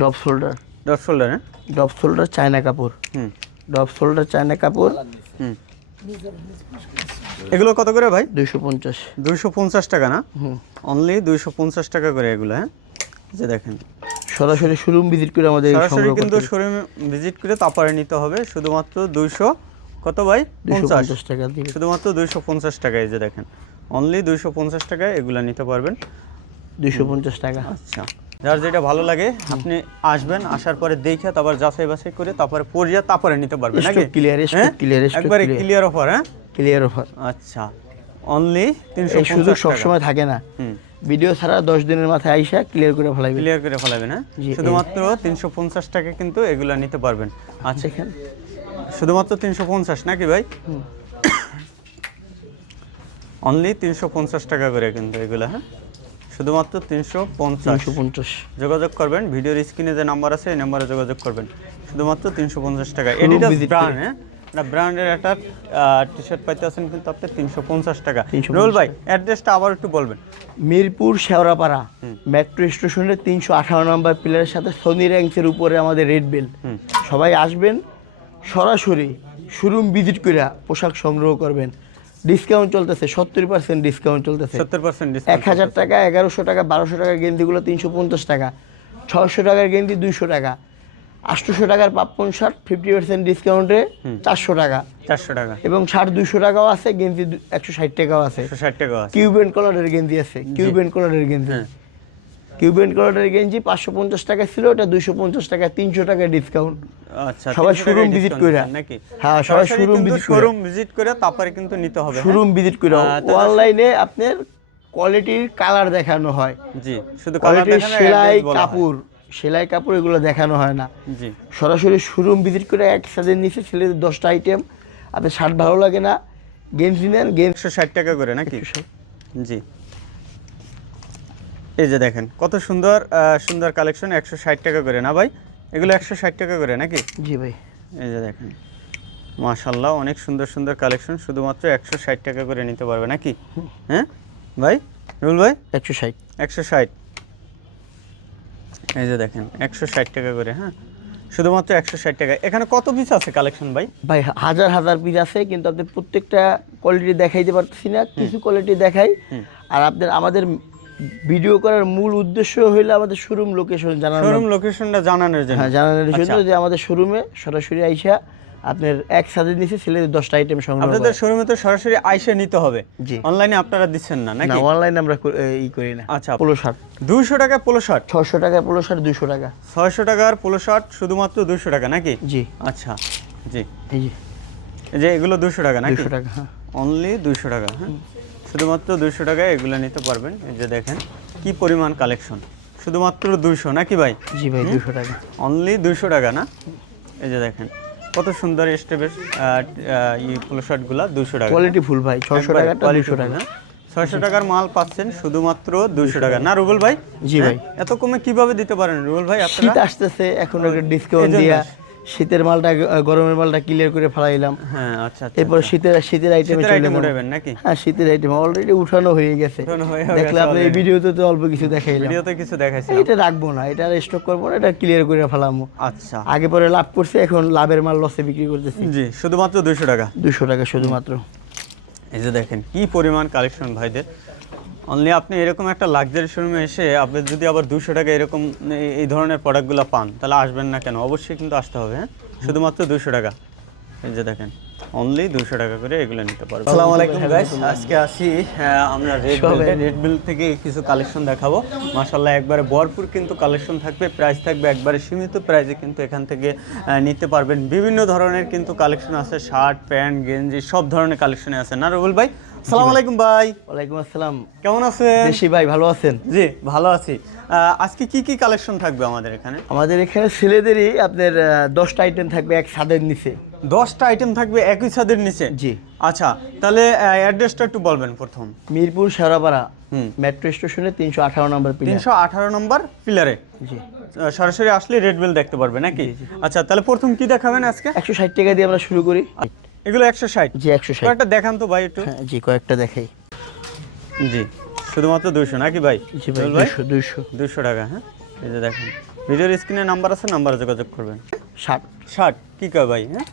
ডব shoulder. Dot shoulder হ্যাঁ? ডব shoulder China কাপড়। হুম। ডব shoulder China কাপড়। হুম। এগুলো কত করে ভাই? দুইশো পঞ্চাশ। দুইশো পঞ্চাশ টাকা না? হুম। অনলি দুইশো পঞ্চাশ টাকা করে এগুলো হ্যাঁ? যে দেখেন। সরাসরি শোরুম ভিজিট করে আমাদের সরাসরি কিন্তু শোরুম ভিজিট করে তারপরে নিতে হবে। শুধুমাত্র দুইশো কত ভাই? পঞ্চাশ। টাকা শুধুমাত্র দুইশো পঞ্চাশ টাকা এই যে দেখেন। অনলি দুইশো পঞ্চাশ টাকায় এগুলো নিতে পারবেন। দুইশো পঞ্চাশ টাকা। আচ্ছা। যার যেটা ভালো লাগে আপনি আসবেন আসার পরে দেখে তারপর যাচাই বাছাই করে তারপরে পরিয়া তারপরে নিতে পারবেন নাকি? clear, stock একবারে ক্লিয়ার অফার হ্যাঁ? ক্লিয়ার অফার আচ্ছা অনলি তিনশো সুযোগ সবসময় থাকে না। ভিডিও ছাড়া দশ দিনের মাথায় আইসা ক্লিয়ার করে ফেলাইবে। ক্লিয়ার করে ফেলাবেন হ্যাঁ জি, এই- শুধুমাত্র তিনশো পঞ্চাশ টাকা কিন্তু এগুলা নিতে পারবেন। আচ্ছা শুধুমাত্র তিনশো পঞ্চাশ নাকি ভাই? অনলি তিনশো পঞ্চাশ টাকা করে কিন্তু এগুলা হ্যাঁ? শুধুমাত্র তিনশো পঞ্চাশ। যোগাযোগ করবেন ভিডিওর স্ক্রিনে যে নাম্বার আছে এই নাম্বারে যোগাযোগ করবেন। শুধুমাত্র তিনশো পঞ্চাশ টাকা। এডিডাস ব্র্যান্ড হ্যাঁ? এটা ব্র্যান্ডের একটা টি শার্ট পাইতে আছেন কিন্তু আপনি তিনশো পঞ্চাশ টাকা। 350 রোল ভাই অ্যাড্রেসটা আবার একটু বলবেন। মিরপুর শেওড়াপাড়া মেট্রো স্টেশনের তিনশো আঠারো নম্বর পিলারের সাথে সনি র্যাঙ্কসের উপরে আমাদের রেড বেল সবাই আসবেন সরাসরি শোরুম ভিজিট করে পোশাক সংগ্রহ করবেন। ডিসকাউন্ট চলতেছে সত্তর পার্সেন্ট ডিসকাউন্ট চলতেছে। সত্তর পার্সেন্ট এক হাজার টাকা এগারোশো টাকা বারোশো টাকার গেন্দিগুলো তিনশো পঞ্চাশ টাকা ছশো টাকার গেন্দি দুইশো টাকা আটশোশো টাকার পাপ্পন শার্ট ফিফটি পার্সেন্ট ডিসকাউন্টে চারশো টাকা। চারশো টাকা। এবং শার্ট দুইশো টাকাও আছে গেঞ্জি একশো ষাট টাকাও আছে। ষাট টাকা কিউবেন কলারের গেঞ্জি আছে কিউবেন কলারের গেঞ্জি। হ্যাঁ। কিউবেন কালারের গেঞ্জি পাঁচশো পঞ্চাশ টাকা ছিল ওটা দুইশো পঞ্চাশ টাকা তিনশো টাকা ডিসকাউন্ট আচ্ছা সবাই 300 showroom টাকায় visit discount কইরা। দিচ্ছেন নাকি? হ্যাঁ, সবাই visit কইরা। showroom visit করে তারপরে কিন্তু নিতে হবে? শোরুম ভিজিট করে অনলাইনে আপনার কোয়ালিটির কালার দেখানো হয়। জি শুধু কোয়ালিটির সেলাই। কাপড় সেলাই কাপড় এগুলো দেখানো হয় না। জি। সরাসরি শোরুম ভিজিট করে একসাথে নিচে ছেলেদের দশটা আইটেম আপনার শার্ট ভালো লাগে না গেঞ্জি নেন একশো ষাট টাকা করে নাকি? জি। এই যে দেখেন কত সুন্দর সুন্দর কালেকশন একশো ষাট টাকা করে না ভাই? এগুলো একশো ষাট টাকা করে নাকি? জি ভাই। এই যে দেখেন মাশাল্লাহ অনেক সুন্দর সুন্দর কালেকশন শুধুমাত্র একশো ষাট টাকা করে নিতে পারবে নাকি? হ্যাঁ? ভাই রুল ভাই? একশো ষাট। একশো ষাট। এই যে দেখেন একশো ষাট টাকা করে হ্যাঁ? শুধুমাত্র একশো ষাট টাকা। এখানে কত পিস আছে কালেকশন ভাই? ভাই হাজার হাজার পিস আছে কিন্তু আপনি প্রত্যেকটা কোয়ালিটি দেখাইতে পারতেছি না। কিছু কোয়ালিটি দেখাই। আর আপনার আমাদের ভিডিও করার মূল উদ্দেশ্য হইল আমাদের শোরুম লোকেশন জানানো শোরুম লোকেশনটা জানানোর জন্য। হ্যাঁ জানানোর জন্য আচ্ছা। যে আমাদের শোরুমে সরাসরি আইসা আপনার এক সাথে নিচে ছেলেদের দশটা আইটেম সংগ্রহ আপনাদের। শোরুমে তো সরাসরি আইসে নিতে হবে। জি। অনলাইনে আপনারা দিচ্ছেন না না নাকি অনলাইনে আমরা ই করি না। আচ্ছা। পোলো শার্ট দুইশো টাকা পোলো শার্ট ছশো টাকা পোলো শার্ট দুশো টাকা। ছয়শো টাকার পোলো শার্ট শুধুমাত্র দুশো টাকা নাকি? জি। আচ্ছা জি। এই যে। এগুলো দুশো টাকা নাকি? দুশো টাকা অনলি দুইশো টাকা হ্যাঁ? শুধুমাত্র দুইশো টাকায় এগুলো নিতে পারবেন। এই যে দেখেন কি পরিমাণ কালেকশন শুধুমাত্র দুইশো নাকি ভাই? জি ভাই দুশো টাকা। অনলি দুইশো টাকা না? এই যে দেখেন কত সুন্দর স্টেপের ই পোলো শার্টগুলো দুশো টাকা। কোয়ালিটি ফুল ভাই ছশো quality দুশো টাকা? ছয়শো টাকার মাল পাচ্ছেন শুধুমাত্র দুইশো টাকা। না রুবুল ভাই? জি ভাই। হ্যাঁ? এত কমে কীভাবে দিতে পারেন রুবুল ভাই শীত আপনারা আসতেছে এখন একটা ডিসকাউন্ট দিয়া। শীতের মালটা গরমের মালটা ক্লিয়ার করে ফেলাইলাম হ্যাঁ আচ্ছা আচ্ছা এরপর শীতের শীতের আইটেমে শীতের চলে আইটেম উঠাবেন নাকি? হ্যাঁ শীতের আইটেম অলরেডি উঠানো হয়ে গেছে। দেখলে গেছে আপনার এই ভিডিওতে তো অল্প কিছু দেখাইলাম। ভিডিওতে কিছু দেখাইছে এটা রাখব না এটা স্টক করব না এটা ক্লিয়ার করে ফেলামো। আচ্ছা। আগে পরে লাভ করছে এখন লাভের মাল লসে বিক্রি করতেছি। জি শুধুমাত্র দুইশো টাকা। দুশো টাকা শুধুমাত্র। এই যে দেখেন কি পরিমাণ কালেকশন ভাইদের। অনলি আপনি এরকম একটা লাক্সারি শোরুমে এসে আপনি যদি আবার দুশো টাকা এরকম এই- ধরনের প্রোডাক্টগুলো পান তাহলে আসবেন না কেন? অবশ্যই কিন্তু আসতে হবে হ্যাঁ? শুধুমাত্র দুশো টাকা। এই যে দেখেন অনলি দুশো টাকা করে এগুলো নিতে পারবেন। আসসালামু আলাইকুম গাইস আজকে আসি আমরা রেড বিল রেড বিল থেকে কিছু কালেকশন দেখাবো। মাশাল্লাহ একবারে ভরপুর কিন্তু কালেকশন থাকবে প্রাইস থাকবে একবারে সীমিত প্রাইসে কিন্তু এখান থেকে নিতে পারবেন। বিভিন্ন ধরনের কিন্তু কালেকশন আছে শার্ট প্যান্ট গেঞ্জি সব ধরনের কালেকশনে আছে। না রবুল ভাই? আসসালামু আলাইকুম ভাই। ওয়ালাইকুম আসসালাম। কেমন আছেন? দেশি ভাই ভালো আছেন? জি ভালো আছি। আজকে কি কি কালেকশন থাকবে আমাদের এখানে? আমাদের এখানে ছেলেদেরই আপনার দশটা আইটেম থাকবে এক ছাদের নিচে। দশটা আইটেম থাকবে একই ছাদের নিচে? জি। আচ্ছা তাহলে অ্যাড্রেসটা একটু বলবেন প্রথম। মিরপুর সারাপাড়া হুম। মেট্রো স্টেশনে তিনশো আঠারো নম্বর তিনশো আঠারো নম্বর পিলারে জি। সরাসরি আসলে রেড বিল দেখতে পারবে নাকি? আচ্ছা তাহলে প্রথম কি দেখাবেন আজকে? একশো ষাট টাকা দিয়ে আমরা শুরু করি। এগুলো একশো ষাট। জি একশো ষাট। কয়েকটা দেখান তো ভাই একটু। হ্যাঁ জি কয়েকটা দেখাই। জি শুধুমাত্র দুইশো নাকি ভাই? জি ভাই দুশো দুশো টাকা হ্যাঁ? এই যে দেখেন ভিডিওর স্ক্রিনে নাম্বার আছে নাম্বারে যোগাযোগ করবেন। ষাট। শার্ট কি কয় ভাই হ্যাঁ?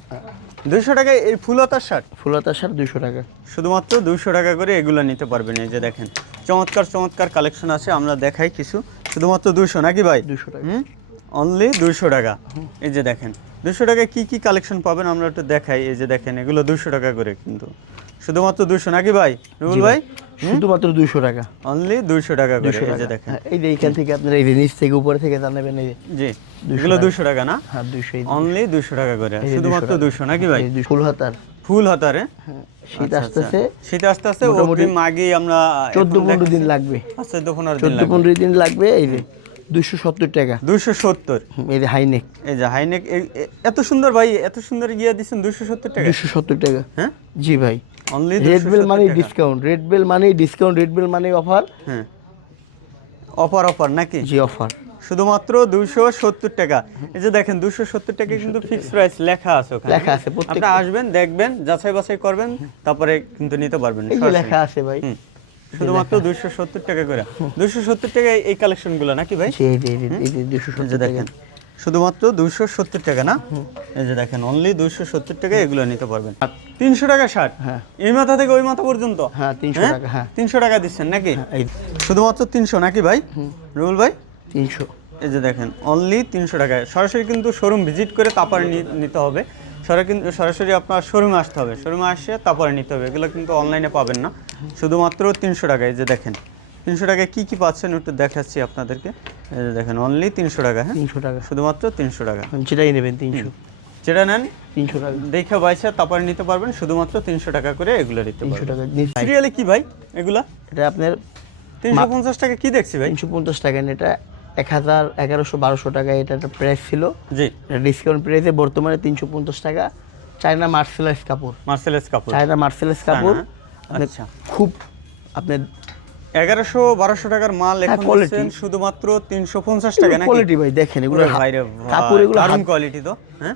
দুইশো টাকায় এই ফুলতার শার্ট ফুলতার ষাট দুশো টাকা। শুধুমাত্র দুইশো টাকা করে এগুলো নিতে পারবেন এই যে দেখেন। চমৎকার চমৎকার কালেকশন আছে আমরা দেখাই কিছু। শুধুমাত্র দুইশো নাকি ভাই? দুশো টাকা। হুম? অনলি দুইশো টাকা। এই যে দেখেন দুশো টাকায় কি কি কালেকশন পাবেন আমরা একটু দেখাই। এই যে দেখেন এগুলো দুশো টাকা করে কিন্তু। শুধুমাত্র দুশো নাকি ভাই? রুবুল ভাই? শুধুমাত্র দুশো টাকা। অনলি দুইশো টাকা করে এই যে দেখেন। এই যে এইখান থেকে আপনার এই যে নিচ থেকে উপরে থেকে তা নেবেন এই যে জি এগুলো দুশো টাকা না? হ্যাঁ দুশো অনলি দুশো টাকা করে। শুধুমাত্র দুশো নাকি ভাই? ফুল হাতার। ফুল হাতারে? হ্যাঁ, শীত আচ্ছা, আসতেছে। আচ্ছা। শীত আস্তে আস্তে মোটামুটি অগ্রিম আমরা চোদ্দ পনেরো দিন লাগবে। আচ্ছা চোদ্দ পনেরো দিন লাগবে এই যে। দুশো সত্তর টাকা। দুশো সত্তর? এই যে হাইনেক এই যে হাইনেক এত সুন্দর ভাই এত সুন্দর গিয়া দিচ্ছেন দুশো সত্তর টাকা? দুশো সত্তর টাকা। হ্যাঁ? জি ভাই। অনলি রেড বেল মানে ডিসকাউন্ট রেড বেল মানে ডিসকাউন্ট রেড বেল মানে অফার হ্যাঁ। অফার অফার নাকি? জি অফার শুধুমাত্র দুশো সত্তর টাকা। এই যে দেখেন দুশো সত্তর টাকা কিন্তু ফিক্স প্রাইস লেখা আছে ওখানে। লেখা আছে, আপনি আসবেন দেখবেন যাচাই বাছাই করবেন তারপরে কিন্তু নিতে পারবেন। লেখা আছে ভাই। শুধুমাত্র দুশো সত্তর টাকা করে। দুশো সত্তর টাকা এই কালেকশনগুলো নাকি ভাই? এই যে দেখেন। শুধুমাত্র দুইশো সত্তর টাকা না? এই যে দেখেন অনলি দুইশো সত্তর টাকা এগুলো নিতে পারবেন। তিনশো টাকা শার্ট হ্যাঁ। এই মাথা থেকে ওই মাথা পর্যন্ত? হ্যাঁ হ্যাঁ? টাকা হ্যাঁ। দিচ্ছেন নাকি? শুধুমাত্র তিনশো নাকি ভাই? রুল ভাই? তিনশো। এই যে দেখেন অনলি তিনশো টাকায়। সরাসরি কিন্তু শোরুম ভিজিট করে তারপরে নিতে হবে। সরাসরি সরাসরি আপনার শোরুমে আসতে হবে। শোরুমে আসে তারপরে নিতে হবে। এগুলো কিন্তু অনলাইনে পাবেন না। শুধুমাত্র তিনশো টাকায় এই যে দেখেন তিনশো টাকায় কী কী পাচ্ছেন একটু দেখাচ্ছি আপনাদেরকে। এই যে দেখেন অনলি তিনশো টাকা হ্যাঁ? তিনশো টাকা। শুধুমাত্র তিনশো টাকা। যেটাই নেবেন তিনশো। যেটা নেন তিনশো টাকা। দেখে বাইসা তারপরে নিতে পারবেন শুধুমাত্র তিনশো টাকা করে এগুলো নিতে তিনশো টাকা সিরিয়ালে কি ভাই এগুলা? এটা আপনার তিনশো পঞ্চাশ টাকা কি দেখছি ভাই? তিনশো পঞ্চাশ টাকা এটা এক হাজার এগারোশো বারোশো টাকা এটা একটা প্রাইস ছিল। জি। এটা ডিসকাউন্ট প্রাইসে বর্তমানে তিনশো পঞ্চাশ টাকা। চায়না মার্সেলাইজ কাপড়। মার্সেলেস কাপড়। চায়না মার্সেলাইজ কাপড়। আচ্ছা। খুব আপনার এগারোশো বারোশো টাকার মাল এখন হ্যাঁ। দিচ্ছেন শুধুমাত্র তিনশো পঞ্চাশ টাকা নাকি? কোয়ালিটি ভাই দেখেন এগুলো ভাই রে ভাই, কাপড় এগুলো দারুণ কোয়ালিটি তো হ্যাঁ?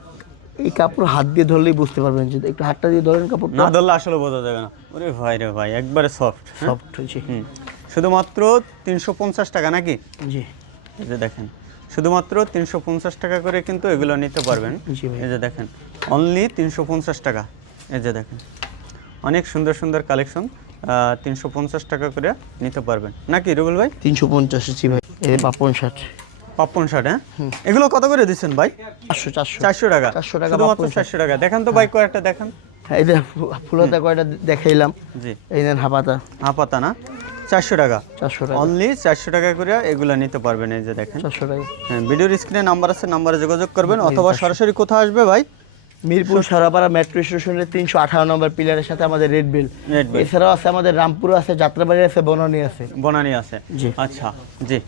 এই কাপড় হাত দিয়ে ধরলেই বুঝতে পারবেন যদি একটু হাতটা দিয়ে ধরেন কাপড় না ধরলে আসলে বোঝা যাবে না। ওরে ভাই রে ভাই একবারে সফট সফট হয়েছে। হুম। শুধুমাত্র তিনশো পঞ্চাশ টাকা নাকি? জি। এই যে দেখেন শুধুমাত্র তিনশো পঞ্চাশ টাকা করে কিন্তু এগুলো নিতে পারবেন। জি ভাই। এই যে দেখেন অনলি তিনশো পঞ্চাশ টাকা। এই যে দেখেন। অনেক সুন্দর সুন্দর কালেকশন তিনশো পঞ্চাশ টাকা করে নিতে পারবেন। নাকি রুবুল ভাই? তিনশো পঞ্চাশ জি ভাই। এই পাপন শার্ট। শার্ট হ্যাঁ? এগুলো কত করে দিচ্ছেন ভাই? চারশো চারশো। চারশো টাকা। 400 টাকা চারশো টাকা। দেখান তো ভাই কয়েকটা দেখান। হ্যাঁ, এই যে ফুলতা কয়টা দেখাইলাম। জি। এই নেন হাপাতা। হাপাতা না? চারশো টাকা। চারশো টাকা। অনলি চারশো টাকা করে এগুলো নিতে পারবেন এই যে দেখেন। চারশো টাকা। হ্যাঁ ভিডিওর স্ক্রিনে নাম্বার আছে নাম্বারে যোগাযোগ করবেন অথবা সরাসরি কোথায় আসবে ভাই মিরপুর সারাপাড়া মেট্রো স্টেশনের তিনশো আঠারো নম্বর পিলারের সাথে আমাদের রেড বিল এছাড়াও আছে আমাদের রামপুর আছে যাত্রাবাড়ি আছে বনানী আছে। বনানি আছে। জি। আচ্ছা জি।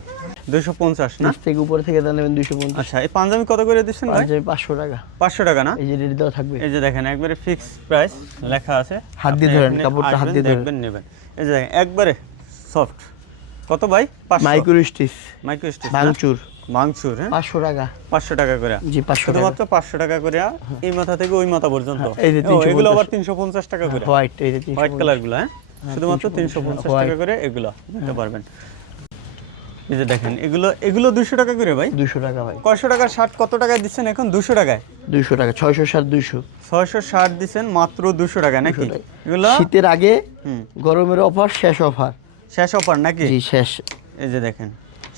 দুইশো পঞ্চাশ না? থেকে উপরে থেকে দাম নেবেন দুইশো পঞ্চাশ। আচ্ছা এই পাঞ্জাবি কত করে দিচ্ছেন পাঞ্জাবি পাঁচশো টাকা। পাঁচশো টাকা না? এই যে রেড দেওয়া থাকবে। এই যে দেখেন একবারে ফিক্স প্রাইস লেখা আছে। হাত দিয়ে ধরেন, কাপড়টা হাত দিয়ে দেখবেন নেবেন। এই যে দেখেন একবারে সফট কত ভাই? পাঁচশো। মাইক্রো স্টিচ মাইক্রো স্টিচ ভাঙচুর মাংসুর হ্যাঁ? পাঁচশো টাকা। পাঁচশো টাকা করে জি পাঁচশো টাকা। শুধুমাত্র পাঁচশো টাকা করে এই মাথা থেকে ওই মাথা পর্যন্ত? হ্যাঁ, এই যে 350 এগুলো আবার তিনশো পঞ্চাশ টাকা করে হোয়াইট এই যে হোয়াইট কালারগুলো হ্যাঁ? শুধুমাত্র 350 তিনশো পঞ্চাশ white। টাকা করে এগুলো নিতে পারবেন। এই যে দেখেন এগুলো এগুলো দুশো টাকা করে ভাই? দুশো টাকা ভাই। কয়শো টাকার শার্ট কত টাকায় দিচ্ছেন এখন? দুশো টাকায়? দুশো টাকা ছয়শো সাত দুইশো। ছয়শো শার্ট দিচ্ছেন মাত্র দুশো টাকা নাকি? এগুলো? শীতের আগে গরমের অফার শেষ অফার। শেষ অফার নাকি? জি শেষ। এই যে দেখেন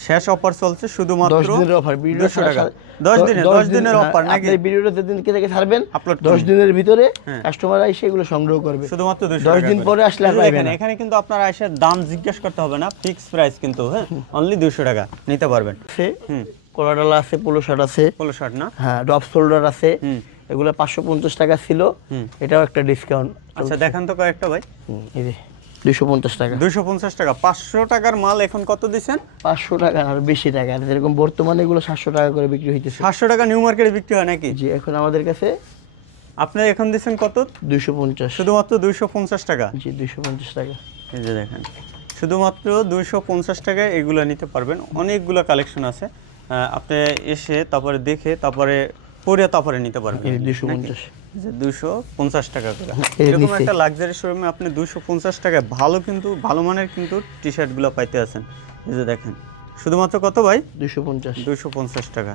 শেষ অফার চলছে শুধুমাত্র দশ দিনের অফার ভিডিও দুশো টাকা। দশ দিনের দশ দিনের অফার নাকি? আপনি ভিডিওটা যেদিনকে থেকে ছাড়বেন Upload দশ করবেন। দিনের ভিতরে হ্যাঁ। কাস্টমার এসে এগুলো সংগ্রহ করবে। শুধুমাত্র দুশো দশ টাকা দিন পরে আসলে আর এই যে পাইবে দেখেন, না। এখানে কিন্তু আপনারা এসে দাম জিজ্ঞেস করতে হবে না ফিক্স প্রাইস কিন্তু হ্যাঁ অনলি দুশো টাকা নিতে পারবেন। হুম। কলাডালা আছে পোলো শার্ট আছে। পোলো শার্ট না? হ্যাঁ ডপ শোল্ডার আছে। এগুলো পাঁচশো পঞ্চাশ টাকা ছিল। এটাও একটা ডিসকাউন্ট আচ্ছা দেখান তো কয়েকটা ভাই। এই যে। দুশো পঞ্চাশ টাকা। দুইশো পঞ্চাশ টাকা। পাঁচশো টাকার মাল এখন কত দিচ্ছেন? পাঁচশো টাকা আর বেশি টাকা। যেরকম বর্তমানে এগুলো সাতশো টাকা করে বিক্রি হইতেছে। সাতশো টাকা নিউ মার্কেটে বিক্রি হয় নাকি? জি এখন আমাদের কাছে আপনি এখন দিচ্ছেন কত? দুশো পঞ্চাশ। শুধুমাত্র দুইশো পঞ্চাশ টাকা? জি দুশো পঞ্চাশ টাকা। এই যে দেখেন শুধুমাত্র দুইশো পঞ্চাশ টাকায় এগুলো নিতে পারবেন। অনেকগুলো কালেকশন আছে। আপনি এসে তারপরে দেখে তারপরে পরে তারপরে নিতে পারবেন। দুশো? পঞ্চাশ। যে দুইশো পঞ্চাশ টাকা করে। এরকম একটা লাক্সারি শোরুমে আপনি দুইশো পঞ্চাশ টাকায় ভালো কিন্তু ভালো মানের কিন্তু টি শার্টগুলো পাইতে আছেন। এই যে দেখেন শুধুমাত্র কত ভাই? দুশো পঞ্চাশ। দুশো পঞ্চাশ টাকা।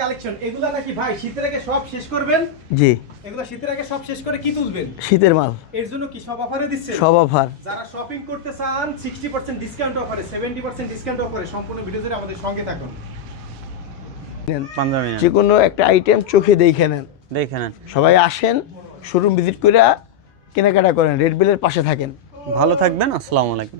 কালেকশন এগুলা নাকি ভাই শীতের আগে সব শেষ করবেন? জি। এগুলো শীতের আগে সব শেষ করে কি তুলবেন? শীতের মাল। এর জন্য কি সব অফারে দিচ্ছে সব অফার যারা শপিং করতে চান সিক্সটি পার্সেন্ট ডিসকাউন্ট অফারে সেভেন্টি পার্সেন্ট ডিসকাউন্ট অফারে সম্পূর্ণ ভিডিও জুড়ে আমাদের সঙ্গে থাকুন। যে কোনো একটা আইটেম চোখে দেখে নেন। দেখে নেন। সবাই আসেন শোরুম ভিজিট করে কেনাকাটা করেন রেড বিলের পাশে থাকেন। ভালো থাকবেন আসসালামু আলাইকুম।